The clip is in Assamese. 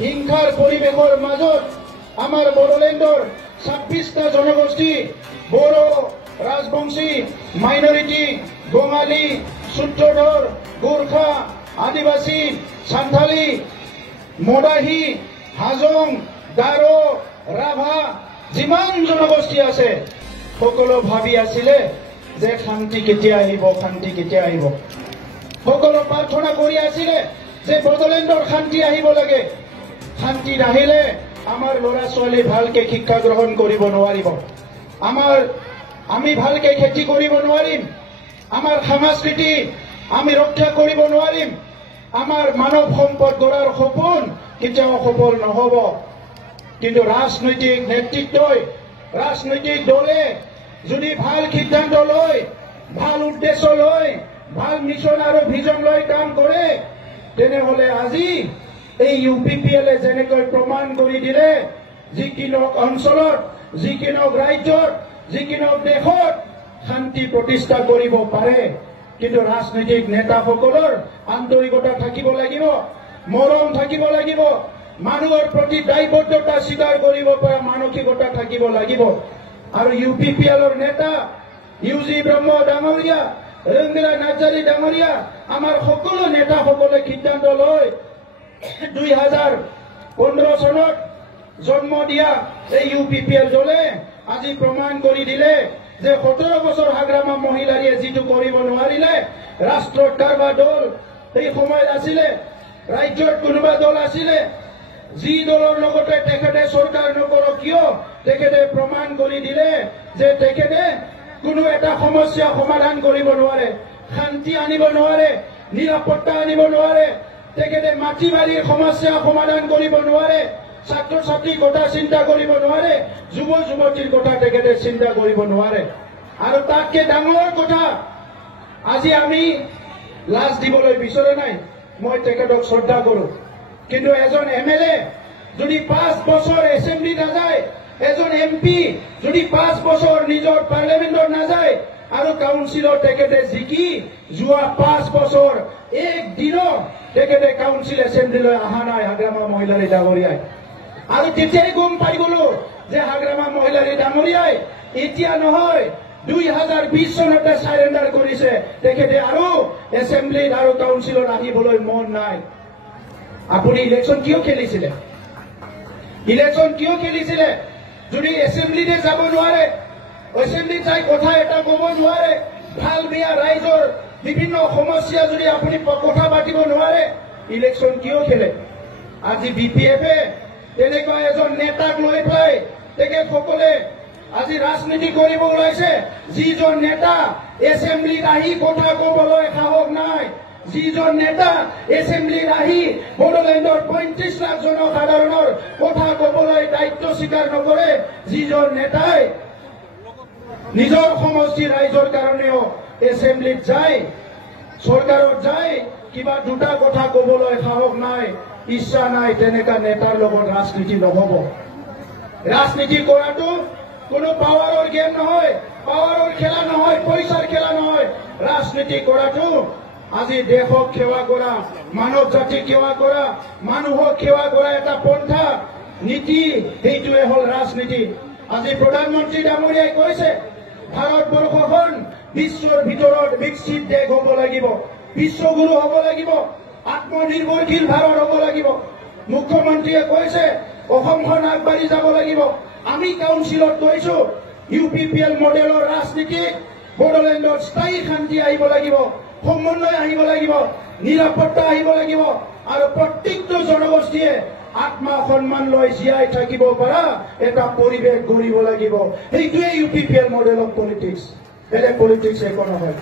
হিংসাৰ পৰিৱেশৰ মাজত আমাৰ বড়োলেণ্ডৰ 26টা জনগোষ্ঠী বড়ো, ৰাজবংশী, মাইনৰিটি, বঙালী, সূত্ৰধৰ, গোৰ্খা, আদিবাসী, সান্থালী, মদাহী, হাজং, গাৰো, ৰাভা যিমান জনগোষ্ঠী আছে সকলো ভাবি আছিলে যে শান্তি কেতিয়া আহিব, শান্তি কেতিয়া আহিব। সকলো প্ৰাৰ্থনা কৰি আছিলে যে বড়োলেণ্ডৰ শান্তি আহিব লাগে। শান্তি নাহিলে আমাৰ ল'ৰা ছোৱালী ভালকে শিক্ষা গ্ৰহণ কৰিব নোৱাৰিব, আমি ভালকে খেতি কৰিব নোৱাৰিম, আমাৰ সংস্কৃতি আমি ৰক্ষা কৰিব নোৱাৰিম, আমাৰ মানৱ সম্পদ গঢ়াৰ সপোন কেতিয়াও সফল নহ'ব। কিন্তু ৰাজনৈতিক নেতৃত্বই, ৰাজনৈতিক দলে যদি ভাল সিদ্ধান্ত লয়, ভাল উদ্দেশ্য লয়, ভাল মিছন আৰু ভিজন লৈ কাম কৰে, তেনেহলে আজি এই UPPL যেনেকৈ প্ৰমাণ কৰি দিলে যিকোনো অঞ্চলত, যিকোনো ৰাজ্যত, যিকোনো দেশত শান্তি প্ৰতিষ্ঠা কৰিব পাৰে। কিন্তু ৰাজনৈতিক নেতাসকলৰ আন্তৰিকতা থাকিব লাগিব, মৰম থাকিব লাগিব, মানুহৰ প্ৰতি দায়বদ্ধতা স্বীকাৰ কৰিব পৰা মানসিকতা থাকিব লাগিব। আৰু UPPLৰ নেতা UG ব্ৰহ্ম ডাঙৰীয়া, ৰঙ্গিলা নাৰ্জাৰী ডাঙৰীয়া, আমাৰ সকলো নেতাসকলে সিদ্ধান্ত লয় 2015 চনত জন্ম দিয়া এই UPPL দলে আজি প্ৰমাণ কৰি দিলে যে 17 বছৰ হাগ্ৰামা মহিলাৰীয়ে যিটো কৰিব নোৱাৰিলে, ৰাষ্ট্ৰত কাৰোবাৰ দল এই সময়ত আছিলে, ৰাজ্যত কোনোবা দল আছিলে, যি দলৰ লগতে তেখেতে চৰকাৰ নকৰক কিয় তেখেতে প্ৰমাণ কৰি দিলে যে তেখেতে কোনো এটা সমস্যা সমাধান কৰিব নোৱাৰে, শান্তি আনিব নোৱাৰে, নিৰাপত্তা আনিব নোৱাৰে, তেখেতে মাটি বাৰীৰ সমস্যা সমাধান কৰিব নোৱাৰে, ছাত্ৰ ছাত্ৰীৰ কথা চিন্তা কৰিব নোৱাৰে, যুৱ যুৱতীৰ কথা তেখেতে চিন্তা কৰিব নোৱাৰে। আৰু তাতকে ডাঙৰ কথা, আজি আমি লাজ দিবলৈ বিচৰা নাই, মই তেখেতক শ্ৰদ্ধা কৰো, কিন্তু এজন MLA যদি 5 বছৰ এছেম্বলি নাযায়, এজন MP যদি 5 বছৰ নিজৰ পাৰ্লিমেণ্টত নাযায়, আৰু কাউন্সিলৰ তেখেতে জিকি যোৱা 5 বছৰ এক দিনো তেখেতে কাউন্সিল এছেম্বলিলৈ অহা নাই হাগ্ৰামা মহিলাৰী ডাঙৰীয়াই। আৰু তেতিয়াই গম পাই গলো যে হাগ্ৰামা মহিলাৰী ডাঙৰীয়াই এতিয়া নহয় 2020 চনতে সাৰেণ্ডাৰ কৰিছে, তেখেতে আৰু এছেম্বলিত আৰু কাউন্সিলত আহিবলৈ মন নাই। আপুনি ইলেকশ্যন কিয় খেলিছিলে? ইলেকশ্যন কিয় খেলিছিলে? যদি এছেম্বলিতে যাব নোৱাৰে, এছেম্বলিত যাই কথা এটা ক'ব নোৱাৰে, ভাল বেয়া ৰাইজৰ বিভিন্ন সমস্যা যদি আপুনি কথা পাতিব নোৱাৰে, ইলেকশ্যন কিয় খেলে? আজি BPF-এ তেনেকুৱা এজন নেতাক লৈ পেলাই তেখেতসকলে আজি ৰাজনীতি কৰিব ওলাইছে, যিজন নেতা এছেম্বলিত আহি কথা ক'বলৈ সাহস নাই, যিজন নেতা এছেম্বলিত আহি বড়োলেণ্ডৰ 35 লাখ জনসাধাৰণৰ কথা ক'বলৈ দায়িত্ব স্বীকাৰ নকৰে, যিজন নেতাই নিজৰ সমষ্টি ৰাইজৰ কাৰণেও এছেম্বলিত যায়, চৰকাৰত যায়, কিবা দুটা কথা ক'বলৈ সাহস নাই, ইচ্ছা নাই, তেনেকা নেতাৰ লগত ৰাজনীতি নহ'ব। ৰাজনীতি কৰাটো কোনো পাৱাৰৰ গেম নহয়, পাৱাৰৰ খেলা নহয়, পইচাৰ খেলা নহয়। ৰাজনীতি কৰাটো আজি দেশক সেৱা কৰা, মানৱ জাতিক সেৱা কৰা, মানুহক সেৱা কৰা এটা পন্থা নীতি, সেইটোৱে হ'ল ৰাজনীতি। আজি প্ৰধানমন্ত্ৰী ডাঙৰীয়াই কৈছে ভাৰতবৰ্ষখন বিশ্বৰ ভিতৰত বিকশিত দেশ হ'ব লাগিব, বিশ্বগুৰু হ'ব লাগিব, আত্মনিৰ্ভৰশীল ভাৰত হ'ব লাগিব। মুখ্যমন্ত্ৰীয়ে কৈছে অসমখন আগবাঢ়ি যাব লাগিব। আমি কাউন্সিলত কৈছো UPPL মডেলৰ ৰাজনীতি, বড়োলেণ্ডত স্থায়ী শান্তি আহিব লাগিব, সমন্বয় আহিব লাগিব, নিৰাপত্তা আহিব লাগিব, আৰু প্ৰত্যেকটো জনগোষ্ঠীয়ে আত্মা সন্মান লৈ জীয়াই থাকিব পৰা এটা পৰিৱেশ গঢ়িব লাগিব। সেইটোৱে UPPL মডেল অফ পলিটিক্স, বেলেগ পলিটিক্স একো নহয়।